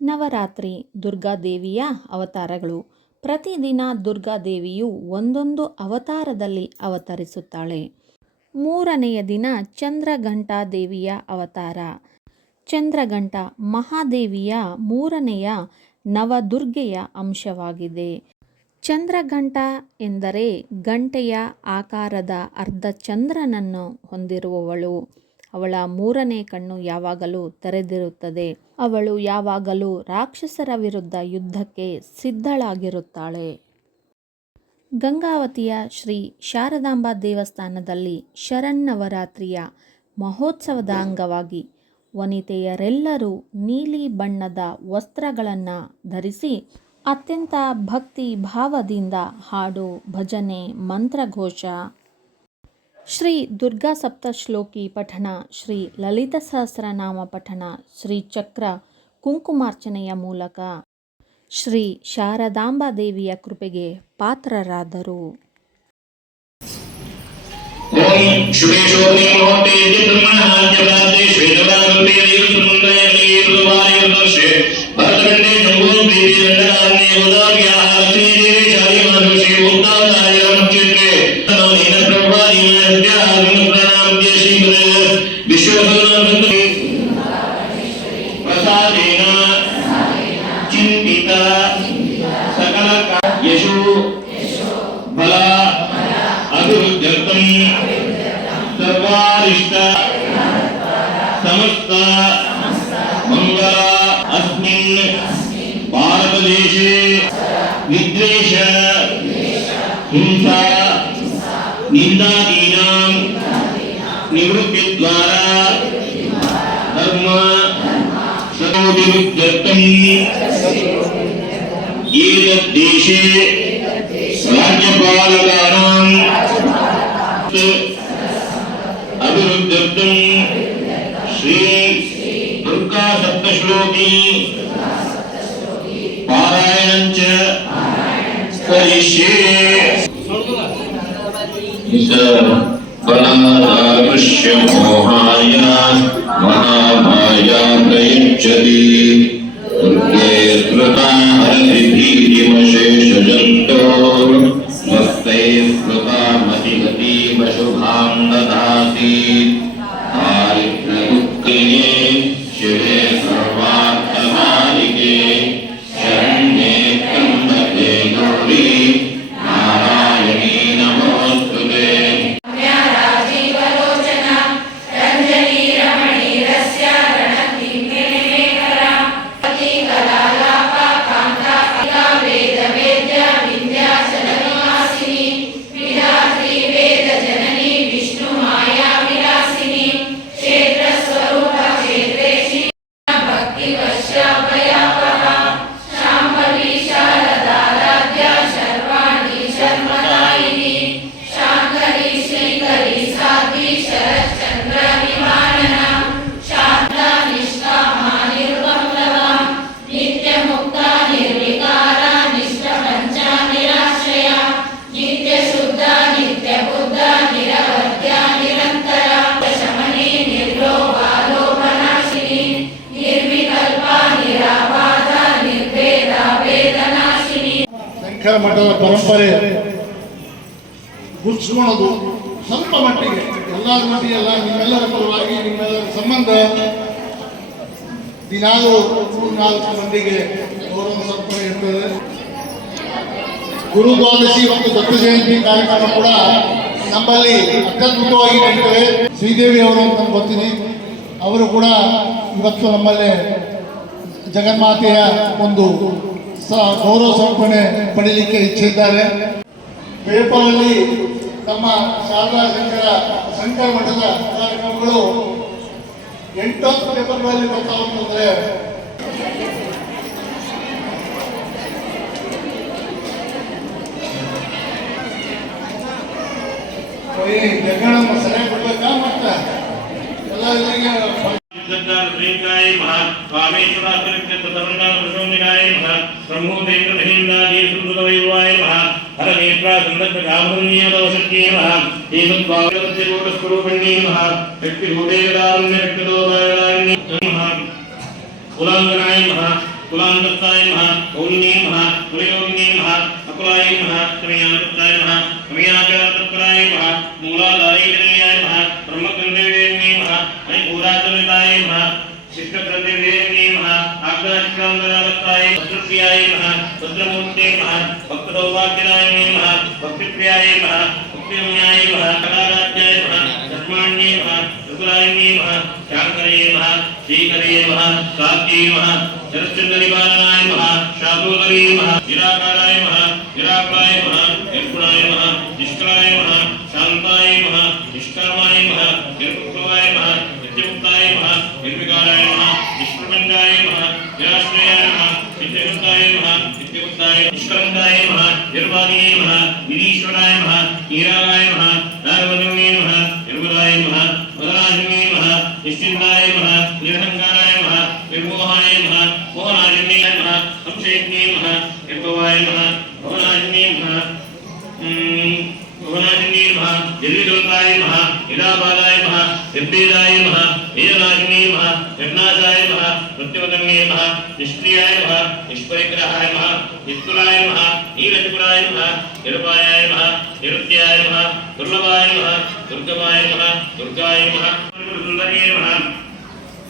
ನವರಾತ್ರಿ ದುರ್ಗಾದೇವಿಯ ಅವತಾರಗಳು. ಪ್ರತಿದಿನ ದುರ್ಗಾದೇವಿಯು ಒಂದೊಂದು ಅವತಾರದಲ್ಲಿ ಅವತರಿಸುತ್ತಾಳೆ. ಮೂರನೆಯ ದಿನ ಚಂದ್ರಘಂಟಾ ದೇವಿಯ ಅವತಾರ. ಚಂದ್ರಘಂಟ ಮಹಾದೇವಿಯ ಮೂರನೆಯ ನವದುರ್ಗೆಯ ಅಂಶವಾಗಿದೆ. ಚಂದ್ರಘಂಟ ಎಂದರೆ ಗಂಟೆಯ ಆಕಾರದ ಅರ್ಧ ಚಂದ್ರನನ್ನು ಹೊಂದಿರುವವಳು. ಅವಳ ಮೂರನೇ ಕಣ್ಣು ಯಾವಾಗಲೂ ತೆರೆದಿರುತ್ತದೆ. ಅವಳು ಯಾವಾಗಲೂ ರಾಕ್ಷಸರ ವಿರುದ್ಧ ಯುದ್ಧಕ್ಕೆ ಸಿದ್ಧಳಾಗಿರುತ್ತಾಳೆ. ಗಂಗಾವತಿಯ ಶ್ರೀ ಶಾರದಾಂಬಾ ದೇವಸ್ಥಾನದಲ್ಲಿ ಶರನ್ನವರಾತ್ರಿಯ ಮಹೋತ್ಸವದ ಅಂಗವಾಗಿ ವನಿತೆಯರೆಲ್ಲರೂ ನೀಲಿ ಬಣ್ಣದ ವಸ್ತ್ರಗಳನ್ನು ಧರಿಸಿ ಅತ್ಯಂತ ಭಕ್ತಿ ಭಾವದಿಂದ ಹಾಡು, ಭಜನೆ, ಮಂತ್ರಘೋಷ, ಶ್ರೀ ದುರ್ಗಾ ಸಪ್ತಶ್ಲೋಕಿ ಪಠಣ, ಶ್ರೀ ಲಲಿತ ಸಹಸ್ರನಾಮ ಪಠಣ, ಶ್ರೀ ಚಕ್ರ ಕುಂಕುಮಾರ್ಚನೆಯ ಮೂಲಕ ಶ್ರೀ ಶಾರದಾಂಬಾ ದೇವಿಯ ಕೃಪೆಗೆ ಪಾತ್ರರಾದರು. ಸರ್ವಾರಿಷ್ಟ ಸಮಸ್ತ ಮಂಗಲ ಅಸ್ಮಿನ್ ಭಾರತದೇಶೇ ವಿದ್ವೇಷ ಹಿಂಸಾ ನಿಂದಾದೀನಾಂ ನಿವೃತ್ತಿದ್ವಾರಾ ಧರ್ಮ ಸದೋದಿರುದ್ಯರ್ಥಂ ಏತದ್ದೇಶೇ ರಾಜ್ಯಪಾಲಕಾನಾಂ अभिवृद्ध्यर्थं श्री दुर्गा सप्तश्लोकी पारायणं च करिष्ये। बलादृश्य मोहाय महामाया प्रयुज्यति दुर्गे स्मृता हरति भीतिमशेषजन्तो स्वस्ते स्मृता मतिगतिमशुभां ददाति दारिद्र्यमुक्तिने शिवे सर्वार्थसाधिके शरण्ये त्र्यम्बके गौरी नारायणी नमोस्तुते। ಮಠದ ಪರಂಪರೆ ಗುರುತಿಸಿಕೊಳ್ಳೋದು ಸ್ವಲ್ಪ ಮಟ್ಟಿಗೆ ಎಲ್ಲರ ಮಟ್ಟಿಗೆ ಎಲ್ಲ ನಿಮ್ಮೆಲ್ಲರ ಪರವಾಗಿ ನಿಮ್ಮೆಲ್ಲರ ಸಂಬಂಧ ದಿನಾಲು 3-4 ಮಂದಿಗೆ ಗೌರವ ಸಮರ್ಪಣೆ ಇರ್ತದೆ. ಗುರು ದ್ವಾದಶಿ ಮತ್ತು ದತ್ತ ಜಯಂತಿ ಕಾರ್ಯಕ್ರಮ ಕೂಡ ನಮ್ಮಲ್ಲಿ ಅತ್ಯದ್ಭುತವಾಗಿ ನಡೀತದೆ. ಶ್ರೀದೇವಿ ಅವರು ಅಂತ ನಮ್ಗೆ ಗೊತ್ತಿದೆ. ಅವರು ಕೂಡ ಇವತ್ತು ನಮ್ಮಲ್ಲೇ ಜಗನ್ಮಾತೆಯ ಒಂದು ಗೌರವ ಸಮರ್ಪಣೆ ಪಡೀಲಿಕ್ಕೆ ಇಚ್ಛೆ ಇದ್ದಾರೆ. ಪೇಪರಲ್ಲಿ ನಮ್ಮ ಶಾರದಾ ಶಂಕರ ಮಠದ ಕಾರ್ಯಕ್ರಮಗಳು 8 ಪೇಪರ್ಗಳಲ್ಲಿ ಬರ್ತಾ ಹೋಗ್ತಂದ್ರೆ ಜಗಣ ಸರಿಯಾಗಿ ಕೊಡ್ಬೇಕಾ ಮತ್ತ ಎಲ್ಲ कुलांगनाय कुलान्तस्ताय नमः कौलिने नमः कुलयोगिने नमः अकुलाय नमः समयान्तस्ताय नमः समयाचारतत्पराय नमः मूलाधारैर्याय नमः ब्रह्मग्रन्थेर्ये नमः मणिपूराचरिताय नमः शिष्टग्रन्थेर्ये नमः आकाशकान्तरावत्ताय भद्रप्रियाय नमः भद्रमूर्ते नमः भक्तसौभाग्यदाय नमः भक्तिप्रियाय नमः भक्तिरम्याय नमः कलाराज्याय नमः धर्माण्ये नमः ऋतुराय नमः शाङ्करे नमः श्रीकरे नमः सात्ये नमः जलश्चन्द्रनिवारणाय नमः शातोदरे नमः निराकाराय नमः निराकाराय नमः निर्गुणाय नमः निष्कलाय नमः शान्ताय नमः निष्कामाय नमः निर्विप्लवाय नमः नित्यमुक्ताय नमः निर्विकाराय नमः निष्प्रपञ्चाय नमः निराश्रयाय नमः नित्ययुक्ताय नमः नित्यमुक्ताय निष्कलङ्काय नमः निर्वादिने नमः निरीश्वराय नमः नीराय नमः नारवदिने नमः निर्मलाय नमः मदनाजिने नमः निश्चिन्ताय नमः निरहङ्काराय नमः निर्मोहाय नमः मोहनाजिने नमः संशयज्ञे नमः निर्भवाय नमः भवनाजिने नमः भवनाजिने नमः दिल्लीदोताय नमः निराबाधाय नमः निर्भेदाय नमः वेदनाजिने नमः जगन्नाथाय नमः मृत्युवदन्ये नमः निष्क्रियाय नमः निष्परिग्रहाय नमः निष्कुलाय नमः नीलचकुराय नमः निरुपायाय नमः निरुत्याय नमः दुर्लभाय नमः दुर्गमाय नमः दुर्गाय नमः सुन्दर्ये नमः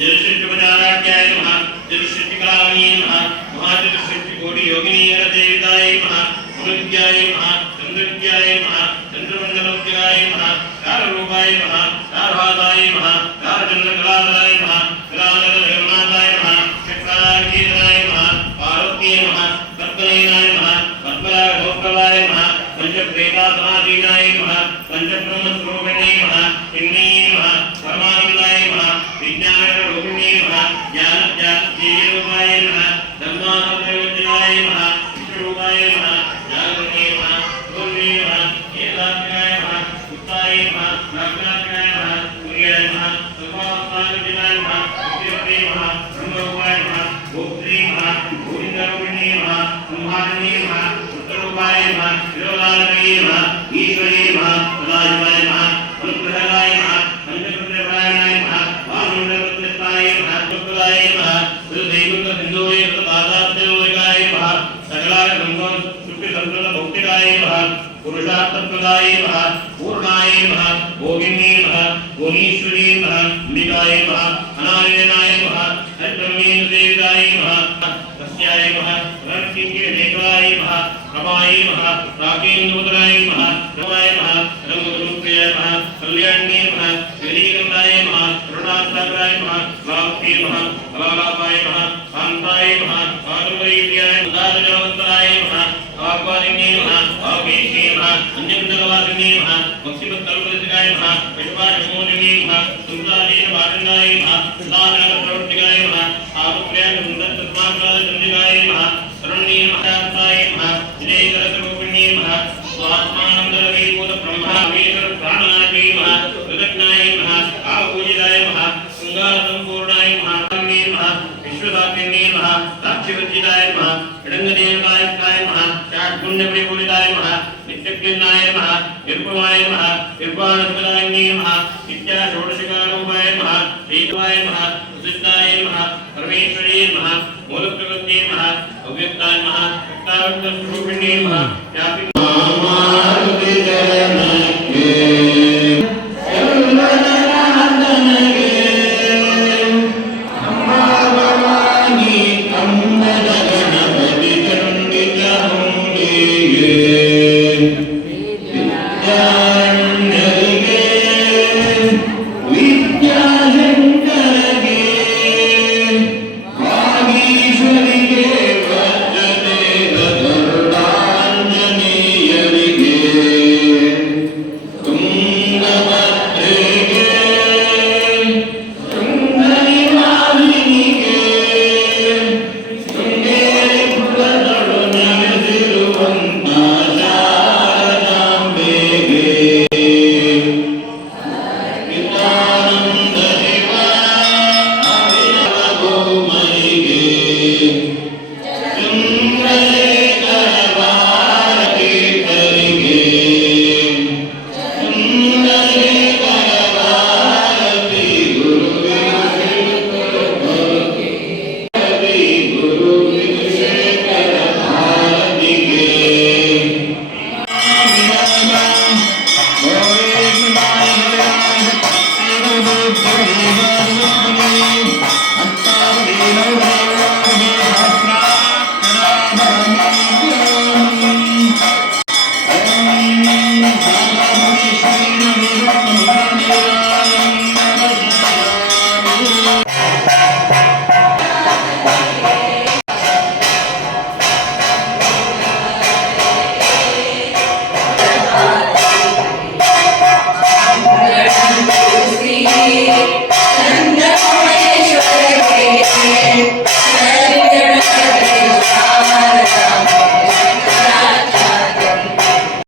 जलसृष्टिपदाराध्याय नमः जलसृष्टिकलावन्ये नमः महाजलसृष्टिकोटियोगिनीयरदेविताय नमः गुरुविद्याय नमः चन्द्रविद्याय नमः चन्द्रमण्डलोद्याय नमः कालरूपाय नमः कालभासाय नमः कालचन्द्रकलाधराय नमः कलाधरजगन्नाथाय नमः चक्रार्केतनाय नमः पार्वत्यै नमः पद्मनयनाय नमः पद्मराघोत्कलाय नमः पंचप्रेतासनाधीनाय नमः पंचब्रह्मस्वरूपिणे नमः पिण्णे नमः परमानन्दाय नमः विज्ञानरूपिणे नमः ज्ञानज्ञानरूपाय नमः धर्मानन्दयोजनाय नमः विष्णुरूपाय नमः जागृते नमः पूर्णे नमः एकाग्राय नमः उत्ताय नमः नागराय नमः सूर्याय नमः सर्वात्मानन्दनाय नमः विद्युते नमः ब्रह्मरूपाय नमः गोप्त्रे नमः गोविन्दरूपिणे नमः संहारिणे नमः उत्तरूपाय नमः विरोधालये नमः ईश्वरे नमः सदाशिवाय नमः अनुग्रहाय नमः पंचपुत्रप्राणाय नमः वामनवृत्ताय नमः पुत्राय नमः सुरदैवत सिंधुवे पादाब्जोगाय नमः सकलाय ब्रह्मं सुखसंतत भौतिकाय नमः पुरुषार्थप्रदाय नमः पूर्णाय नमः भोगिन्ये नमः भुवनेश्वरी नमः अंबिकाय नमः अनार्यनाय नमः अष्टमेन देवताय नमः तस्याय नमः रणकिङ्किणेत्राय नमः प्रभाय नमः राकेन्द्रमुद्राय नमः रवाय नमः रंगरूप्याय नमः कल्याण्ये नमः श्रीगन्धाय नमः करुणासागराय नमः लाभे नमः अलालापाय नमः शान्ताय नमः आरुपरीत्याय उदारजनवन्तराय नमः आह्वादिन्ये नमः आवेशे नमः अन्यन्तरवादिन्ये नमः भक्तिपत्तरुपदिकाय नमः विश्वासमोदिने नमः सुन्दराय वादनाय नमः सुदानप्रवर्तिकाय नमः आरुप्याय सुन्दरतत्मात्माचन्द्रिकाय नमः करुण्ये नमः नमः विजयकरस्वरूपिणे नमः स्वात्मानन्दवीभूत ब्रह्मावेश्वर प्राणनाथे नमः कृतज्ञाय नमः आवपूजिताय नमः शृङ्गारसम्पूर्णाय नमः नमः विश्वसाक्षिणे नमः साक्षिवर्जिताय नमः विडङ्गदेवनायकाय नमः षाड्गुण्यपरिपूरिताय नमः नित्यज्ञाय नमः निर्भवाय नमः निर्वाणस्पदाय नमः नित्या षोडशिकारूपाय नमः श्रीत्वाय नमः प्रसिद्धाय नमः परमेश्वरे नमः मूलप्रकृते नमः अव्यक्ताय नमः व्यक्ताव्यक्तस्वरूपिणे नमः व्यापि मारुति जय